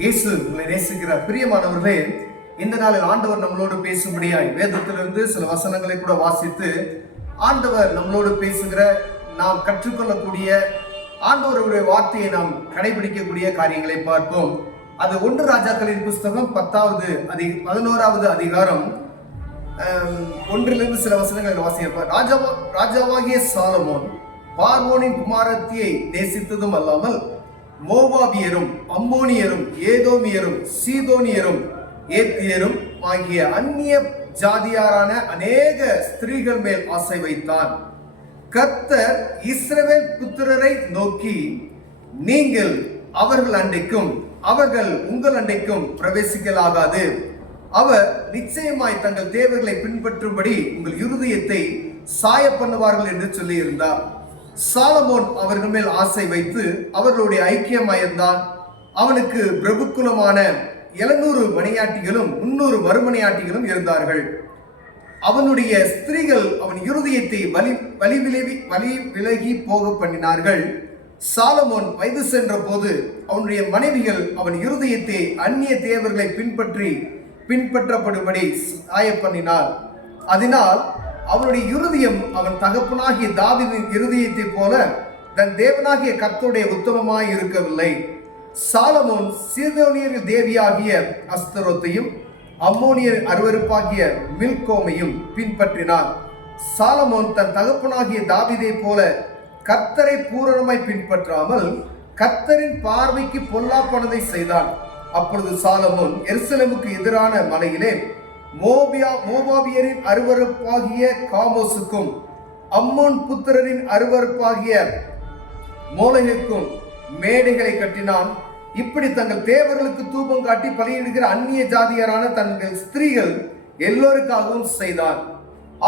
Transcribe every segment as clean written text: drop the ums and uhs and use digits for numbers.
இயேசு உங்களை நேசிக்கிறார். பிரியமானவர்களே, இந்த நாளில் ஆண்டவர் நம்மளோடு பேசும்படியாய் வேதத்திலிருந்து சில வசனங்களை கூட வாசித்து ஆண்டவர் நம்மளோடு பேசுகிற, நாம் கற்றுக்கொள்ளக்கூடிய ஆண்டவருடைய வார்த்தையை நாம் கடைபிடிக்கக்கூடிய காரியங்களை பார்ப்போம். அது 1 ராஜாக்களின் புஸ்தகம் 11வது அதிகாரம் 1 சில வசனங்களை வாசிப்பார். ராஜாவாகிய சாலமோன் பார்வோனின் குமாரத்தியை நேசித்ததும் அல்லாமல் மோவாபியரும், அம்மோனியரும், ஏதோமியரும், சீதோனியரும், ஏத்தியரும் ஆகிய அந்நிய ஜாதியாரான அநேக ஸ்திரீகள் மேல் ஆசை வைத்தான். கர்த்தர் இஸ்ரவேல் புத்திரரை நோக்கி, நீங்கள் அவர்கள் அண்டைக்கும் அவர்கள் உங்கள் அண்டைக்கும் பிரவேசிக்கலாகாது. அவர் நிச்சயமாய் தங்கள் தேவர்களை பின்பற்றும்படி உங்கள் இருதயத்தை சாய பண்ணுவார்கள் என்று சொல்லி இருந்தார். சாலமோன் அவர்கள் மேல் ஆசை வைத்து அவர்களுடைய ஐக்கியமாயிருந்தான். அவனுக்கு பிரபுக்குலமான 700 மணியாட்டிகளும் 300 மறுமணியாட்டிகளும் இருந்தார்கள். அவனுடைய ஸ்திரீகள் அவன் இருதயத்தை வழி விலகி போக பண்ணினார்கள். சாலமோன் வயது சென்ற போது அவனுடைய மனைவிகள் அவன் இருதயத்தை அந்நிய தேவர்களை பின்பற்றப்படும்படி சாய பண்ணினார். அதனால் அவனுடைய இருதயம் அவன் தகப்பனாகிய தாவீதின் இருதயத்தை போல தன் தேவனாகிய கர்த்தருடைய உத்தமமாய் இருக்கவில்லை. சாலமோன் சீதோனியரின் தேவியாகிய அஸ்தரோத்தையும் அம்மோனியர் அருவருப்பாகிய மில்கோமையும் பின்பற்றினான். சாலமோன் தன் தகப்பனாகிய தாவீதை போல கர்த்தரை பூரணமாய் பின்பற்றாமல் கர்த்தரின் பார்வைக்கு பொல்லாப்பானதை செய்தான். அப்பொழுது சாலமோன் எருசலேமுக்கு எதிரான மலையிலே மோவாபியரின் அருவருப்பாகிய காமோசுக்கும் அம்மோன் புத்திரரின் அருவருப்பாகிய மோலகுக்கும் மேடைகளை கட்டினான். இப்படி தங்கள் தேவர்களுக்கு தூபம் காட்டி பலியிடுகிற அந்நிய ஜாதியரான தங்கள் ஸ்திரீகள் எல்லோருக்காகவும் செய்தான்.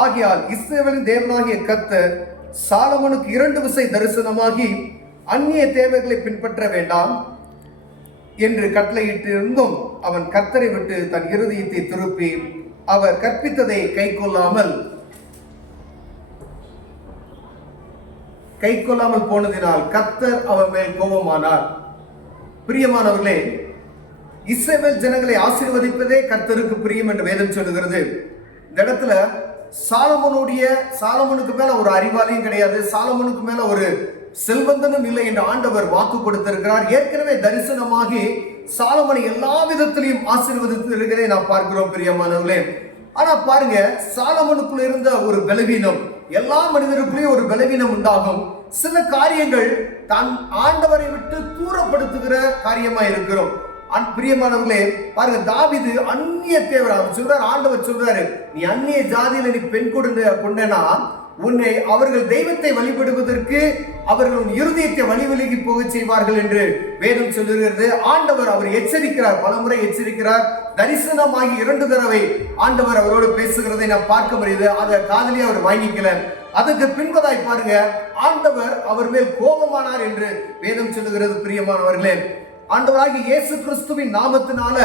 ஆகையால் இஸ்ரவேலின் தேவனாகிய கர்த்தர் சாலமோனுக்கு 2 விசை தரிசனமாகி அந்நிய தேவர்களை பின்பற்ற வேண்டாம் என்று கட்டளையிட்டிருந்தும் அவன் கர்த்தரை விட்டு தன் இருதயத்தை திருப்பி அவர் கற்பித்ததை கைக்கொள்ளாமல் போனதினால் கர்த்தர் அவன் மேல் கோபமானார். பிரியமானவர்களே, இஸ்ரவேல் ஜனங்களை ஆசீர்வதிப்பதே கர்த்தருக்கு பிரியம் என்று வேதம் சொல்லுகிறது. இந்த இடத்துல சாலமோனுக்கு மேல ஒரு அறிவாளியும் கிடையாது, சாலமோனுக்கு மேல ஒரு செல்வந்தனும் இல்லை என்று ஆண்டவர் வாக்கு கொடுத்திருக்கிறார். ஏற்கனவே தரிசனமாகி சாலமோனை எல்லா விதத்திலையும் ஆசீர்வதித்து இருக்கிறதை நாம் பார்க்கிறோம். பிரியமானவர்களே, ஆனா பாருங்க, சாலமோனுக்குள்ள இருந்த ஒரு பலவீனம், எல்லா மனிதருக்குள்ளேயும் ஒரு பலவீனம் உண்டாகும். சில காரியங்கள் தான் ஆண்டவரை விட்டு தூரப்படுத்துகிற காரியமா இருக்கிறோம். பிரியமானவர்களே, பாருங்க, தாவீது அந்நிய தேவர். அவர் சொல்றாரு, ஆண்டவர் சொல்றாரு, நீ அந்நிய ஜாதியில நீ பெண் கொண்டேனா உன்னை அவர்கள் தெய்வத்தை வழிபடுவதற்கு அவர்கள் இருதயத்தை வழி விலகி போக செய்வார்கள் என்று வேதம் சொல்லுகிறது. ஆண்டவர் அவர் எச்சரிக்கிறார், பலமுறை எச்சரிக்கிறார். தரிசனமாகி 2 தடவை ஆண்டவர் அவரோடு பேசுகிறதை நாம் பார்க்க முடியுது. அதை காதலியே அவர் வாங்கிக்கல. அதுக்கு பின்பதாய் பாருங்க, ஆண்டவர் அவர் மேல் கோபமானார் என்று வேதம் சொல்லுகிறது. பிரியமானவர்களே, ஆண்டவராகிய இயேசு கிறிஸ்துவின் நாமத்தினால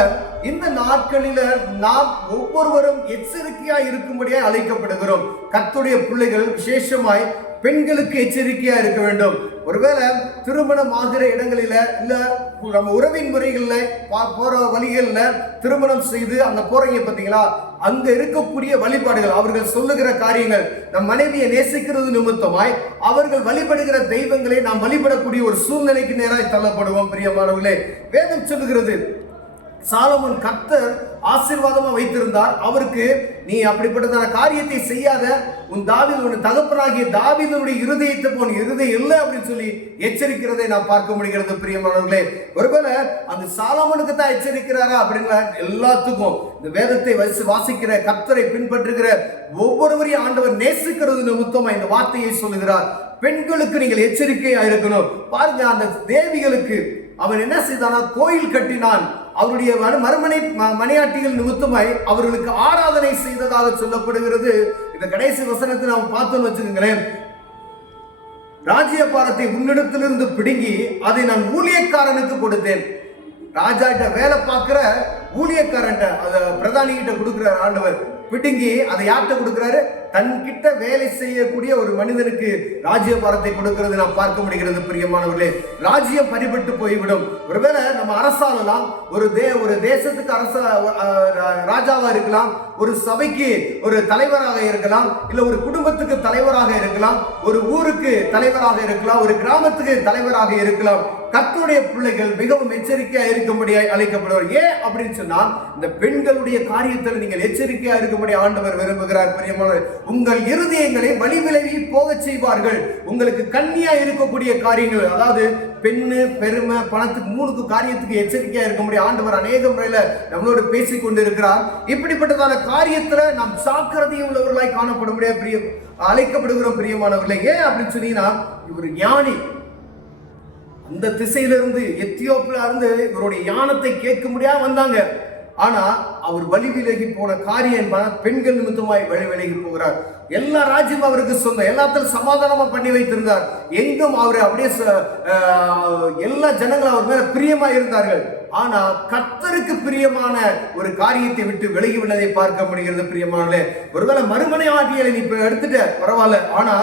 இந்த நாட்களில நாம் ஒவ்வொருவரும் எச்சரிக்கையா இருக்கும்படியா அழைக்கப்படுகிறோம். கர்த்தருடைய பிள்ளைகள் விசேஷமாய் பெண்களுக்கு எச்சரிக்கையா இருக்க வேண்டும். ஒருவேளை திருமணம் ஆகிற இடங்களில, இல்ல நம்ம உறவின் முறைகள்ல போற வழிகள்ல திருமணம் செய்து அங்க போறீங்க பார்த்தீங்களா, அங்க இருக்கக்கூடிய வழிபாடுகள், அவர்கள் சொல்லுகிற காரியங்கள், நம் மனைவியை நேசிக்கிறது நிமித்தமாய் அவர்கள் வழிபடுகிற தெய்வங்களை நாம் வழிபடக்கூடிய ஒரு சூழ்நிலைக்கு நேராய் தள்ளப்படுவோம். பிரியமானவர்களே, வேதம் சொல்லுகிறது, சாலமோன் கர்த்தர் ஆசீர்வாதமா வைத்திருந்தார். அவருக்கு நீ அப்படிப்பட்டதான காரியத்தை செய்யாத, உன் தகப்பனாகிய தாவீதுடைய இருதயத்தை போன இருதயம் இல்லை அப்படின்னு சொல்லி எச்சரிக்கிறதை நாம் பார்க்க முடிகிறது. பிரியமானவர்களே, ஒருவேளை அந்த சாலமோனுக்கு தான் எச்சரிக்கிறாரா அப்படின்னா, எல்லாத்துக்கும் இந்த வேதத்தை வாசிக்கிற, கர்த்தரை பின்பற்றுகிற ஒவ்வொருவரையும் ஆண்டவர் நேசிக்கிறது நிமித்தமா இந்த வார்த்தையை சொல்லுகிறார். பெண்களுக்கு நீங்கள் எச்சரிக்கையா இருக்கணும். பாருங்க, அந்த தேவிகளுக்கு அவன் என்ன செய்தானா, கோயில் கட்டினான். அவருடைய மணியாட்டிகள் நிமித்தமாய் அவர்களுக்கு ஆராதனை செய்ததாக சொல்லப்படுகிறது. இந்த கடைசி வசனத்தை நாம் பார்த்தோம்னு வச்சுக்கோங்களேன், ராஜ்யபாரத்தை உன்னிடத்திலிருந்து பிடுங்கி அதை நான் ஊழியக்காரனுக்கு கொடுத்தேன். ராஜா கிட்ட வேலை பார்க்கிற ஊழியக்காரன், பிரதானி கிட்ட கொடுக்கிறார் ஆண்டவர். பிடுங்கி அதை யார்கிட்ட கொடுக்கிறாரு? தன் கிட்ட வேலை செய்யக்கூடிய ஒரு மனிதனுக்கு ராஜ்யபாரத்தை கொடுக்கிறது நாம் பார்க்க முடிகிறது பிரியமானவர்களே. ராஜ்யம் பறிபட்டு போய்விடும். ஒருவேளை நம்ம அரசாளலாம், ஒரு தேசத்துக்கு ராஜாவா இருக்கலாம், ஒரு சபைக்கு ஒரு தலைவராக இருக்கலாம், இல்ல ஒரு குடும்பத்துக்கு தலைவராக இருக்கலாம், ஒரு ஊருக்கு தலைவராக இருக்கலாம், ஒரு கிராமத்துக்கு தலைவராக இருக்கலாம். கர்த்தருடைய பிள்ளைகள் மிகவும் எச்சரிக்கையா இருக்கும்படியாய் அழைக்கப்படுவார். ஏன் அப்படின்னு சொன்னா, இந்த பெண்களுடைய காரியத்தில் நீங்கள் எச்சரிக்கையா இருக்கும்படி ஆண்டவர் விரும்புகிறார். பிரியமானவர்களே, உங்கள் இருதயங்களை வழி விலகி போக செய்வார்கள். உங்களுக்கு கண்ணியா இருக்கக்கூடிய காரியங்கள், அதாவது பெண்ணு, பெருமை, பணத்துக்கு, மூணுக்கு காரியத்துக்கு எச்சரிக்கையா இருக்கும்படி ஆண்டவர் அநேக முறையில நம்மளோடு பேசிக் கொண்டிருக்கிறார். இப்படிப்பட்டதான காரியத்துல நாம் ஜாக்கிரதை உள்ளவர்களாய் காணப்படும்படியா அழைக்கப்படுகிறோம் பிரியமானவர்களே. ஏன் அப்படின்னு சொன்னீங்கன்னா, இவர் ஞானி. அந்த திசையிலிருந்து எத்தியோப்பியா இருந்து இவருடைய ஞானத்தை கேட்க முடியாம வந்தாங்க. ஆனா அவர் வழி விலகி போன காரியம் பெண்கள் நிமித்தமாய் வழி விலகி போகிறார். எல்லா ராஜ்யம் அவருக்கு சொந்தம், எல்லாத்திலும் சமாதானமா பண்ணி வைத்திருந்தார். எங்கும் அவர் அப்படியே எல்லா ஜனங்களும் அவர் மேல பிரியமா இருந்தார்கள். ஆனா கர்த்தருக்கு பிரியமான ஒரு காரியத்தை விட்டு விலகி விட்டதை பார்க்க முடிகிறது பிரியமானவர்களே. ஒருவேளை மறுமனை ஆட்டியலை நீ இப்ப எடுத்துட்ட பரவாயில்ல, ஆனா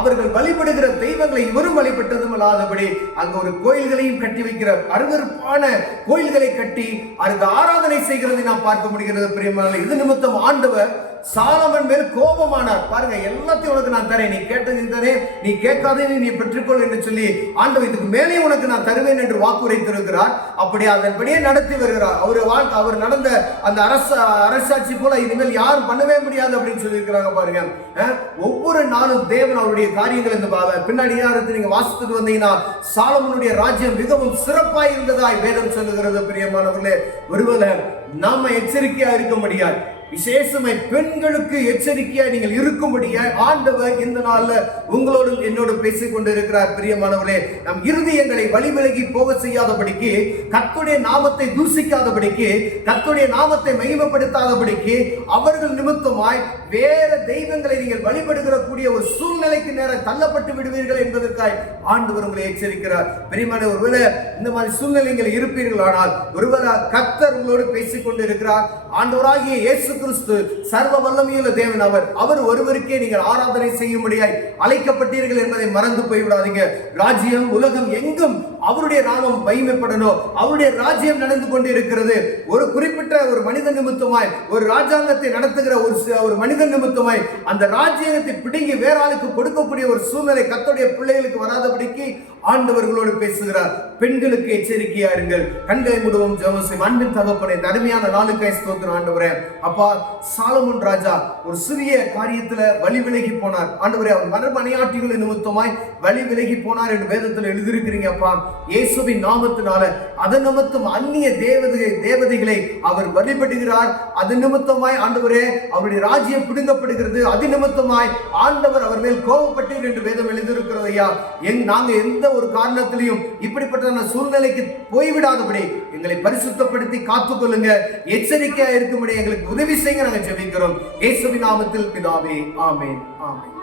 அவர்கள் வழிபடுகிற தெய்வங்களை இவரும் வழிபட்டதும் இல்லாதபடி அங்க ஒரு கோயில்களையும் கட்டி வைக்கிற அருவருப்பான கோயில்களை கட்டி அதுக்கு ஆராதனை செய்கிறதை நாம் பார்க்க முடிகிறது பிரியமானவர்களே. இது நிமித்தம் ஆண்டவர் சாலமன் மேல் கோபமானார். பாருங்க, எல்லாத்தையும் உனக்கு நான் தரேன், நீ கேட்டது தரேன், நீ கேட்காதே நீ பெற்றுக்கொள் என்று சொல்லி ஆண்டவர் இதுக்கு மேலே உனக்கு நான் தருவேன் என்று வாக்குரைத்திருக்கிறார். அப்படி அதன்படியே நடத்தி வருகிறார். அவர் நடந்த அந்த அரசாட்சி போல இனிமேல் யாரும் பண்ணவே முடியாது அப்படின்னு சொல்லி இருக்கிறாங்க. பாருங்க, ஒவ்வொரு நாளும் தேவன் அவருடைய காரியங்கள் இந்த பின்னாடி நீங்க வாசித்துட்டு வந்தீங்கன்னா சாலமனுடைய ராஜ்யம் மிகவும் சிறப்பாய் இருந்ததாய் வேதம் சொல்லுகிறது பிரியமானவர்களே. ஒருவேளை நாம எச்சரிக்கையா இருக்க முடியாது, விசேஷமாய் பெண்களுக்கு எச்சரிக்கையா நீங்கள் இருக்கும்படியாய் ஆண்டவர் இந்த நாள்ல உங்களோடு என்னோடு பேசிக் கொண்டு இருக்கிறார். பிரியமானவர்களே, நம் இருதயங்களை வழி விலகி போக செய்யாதபடிக்கு, கர்த்தருடைய நாமத்தை தூசிக்காதபடிக்கு, கர்த்தருடைய நாமத்தை மகிமைப்படுத்தாதபடிக்கு, அவர்கள் நிமித்தமாய் வேற தெய்வங்களை நீங்கள் வழிபடுகிற கூடிய ஒரு சூழ்நிலைக்கு நேரம் தள்ளப்பட்டு விடுவீர்கள் என்பதற்காய் ஆண்டவர் உங்களை எச்சரிக்கிறார். பிரியமான, ஒருவேளை இந்த மாதிரி சூழ்நிலைகள் இருப்பீர்கள், ஆனால் ஒருவேளை கர்த்தர் உங்களோடு பேசிக் கொண்டு இருக்கிறார். ஆண்டவராகிய இயேசு கிறிஸ்து சர்வ வல்லமையுள்ள தேவன். அவர் ஒருவருக்கே நீங்கள் ஆராதனை செய்யும்படியாய் அழைக்கப்பட்டீர்கள் என்பதை மறந்து போய்விடாதீங்க. ராஜ்யம் உலகம் எங்கும் அவருடைய நாமம் மகிமைப்படணும். அவருடைய ராஜ்யம் நடந்து கொண்டு இருக்கிறது. ஒரு குறிப்பிட்ட ஒரு மனித நிமித்தமாய், ஒரு ராஜாங்கத்தை நடத்துகிற ஒரு மனிதன் நிமித்தமாய் அந்த ராஜ்யத்தை பிடுங்கி வேற ஆளுக்கு கொடுக்கக்கூடிய ஒரு சூழ்நிலை கர்த்தருடைய பிள்ளைகளுக்கு வராதபடிக்கு ஆண்டவர்களோடு பேசுகிறார். பெண்களுக்கு எச்சரிக்கையா இருங்கள். கண்களை மூடுவோம், ஜெபம் செய்வோம். அன்பின் தகப்பனே, அருமையான நாளுக்காய் ஸ்தோத்திரம் ஆண்டவரே. அப்பா, சாலமன் ராஜா ஒரு சிறிய காரியத்துல வழி விலகி போனார். ஆண்டவரே, அவர் மரபணியாட்டிகளின் நிமித்தமாய் வழி விலகி போனார் என்று வேதத்தில் எழுதியிருக்கிறீங்க. அப்பா, இயேசுவின் நாமத்தினால அது நிமித்தம் அந்நிய தேவதைகளை அவர் வழிபடுகிறார். அது நிமித்தமாய் ஆண்டவரே அவருடைய ராஜ்யம் பிடுங்கப்படுகிறது. அது நிமித்தமாய் ஆண்டவர் அவர் மேல் கோபப்பட்டீர் என்று வேதம் எழுதியிருக்கிறது. ஐயா, நாங்க எந்த ஒரு காரணத்திலையும் இப்படிப்பட்ட சூழ்நிலைக்கு போய்விடாதபடி எங்களை பரிசுத்தப்படுத்தி காத்துக்கொள்ளுங்க. எச்சரிக்கையா இருக்கும்படி எங்களுக்கு உதவி செய்ய நாங்கள் ஜெபிக்கிறோம். இயேசுவின் நாமத்தில் பிதாவே, ஆமென், ஆமென்.